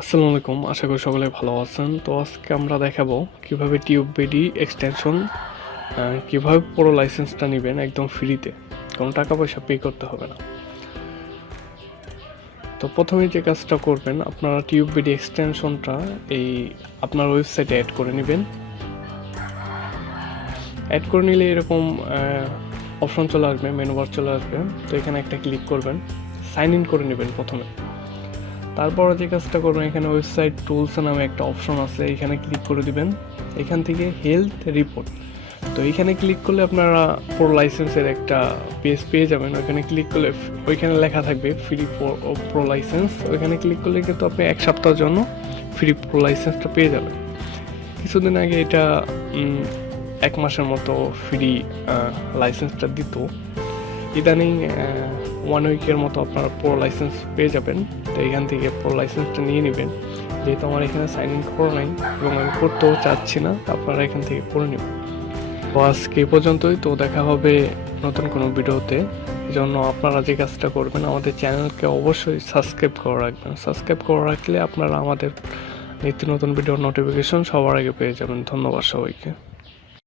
আসসালামু আলাইকুম, আশা করি সকলে ভালো আছেন। তো আজকে আমরা দেখাবো কিভাবে টিউববেডি এক্সটেনশন কিভাবে পুরো লাইসেন্সটা নেবেন একদম ফ্রিতে, কোনো টাকা পয়সা পে করতে হবে না। তো প্রথমে যে কাজটা করবেন, আপনারা টিউববেডি এক্সটেনশনটা এই আপনার ওয়েবসাইটে অ্যাড করে নেবেন। অ্যাড করে নিলে এরকম অপশন চলে আসবে, মেনু বার চলে আসবে। তো এখানে একটা ক্লিক করবেন, সাইন ইন করে নেবেন প্রথমে। তারপর যে কাজটা করবেন, এখানে ওয়েবসাইট টুলস নামে একটা অপশন আছে, এখানে ক্লিক করে দিবেন। এখান থেকে হেলথ রিপোর্ট, তো এখানে ক্লিক করলে আপনারা প্রো লাইসেন্সের একটা পেজ পেয়ে যাবেন। ওইখানে ক্লিক করলে ওইখানে লেখা থাকবে ফ্রি প্রো লাইসেন্স। ওইখানে ক্লিক করলে কিন্তু আপনি 1 সপ্তাহের জন্য ফ্রি প্রো লাইসেন্সটা পেয়ে যাবেন। কিছুদিন আগে এটা 1 মাসের মতো ফ্রি লাইসেন্সটা দিত। ইদানিং 1 উইকের মতো আপনারা প্রো লাইসেন্স পেয়ে যাবেন। তো এখান থেকে প্রো লাইসেন্সটা নিয়ে নেবেন। যেহেতু আমার এখানে সাইন ইন করা নাই এবং আমি করতেও চাচ্ছি না, আপনারা এখান থেকে করে নেবেন। তো আজকে এই পর্যন্তই। তো দেখা হবে নতুন কোনো ভিডিওতে। এজন্য আপনারা যে কাজটা করবেন, আমাদের চ্যানেলকে অবশ্যই সাবস্ক্রাইব করে রাখবেন। সাবস্ক্রাইব করে রাখলে আপনারা আমাদের নিত্য নতুন ভিডিওর নোটিফিকেশন সবার আগে পেয়ে যাবেন। ধন্যবাদ সবাইকে।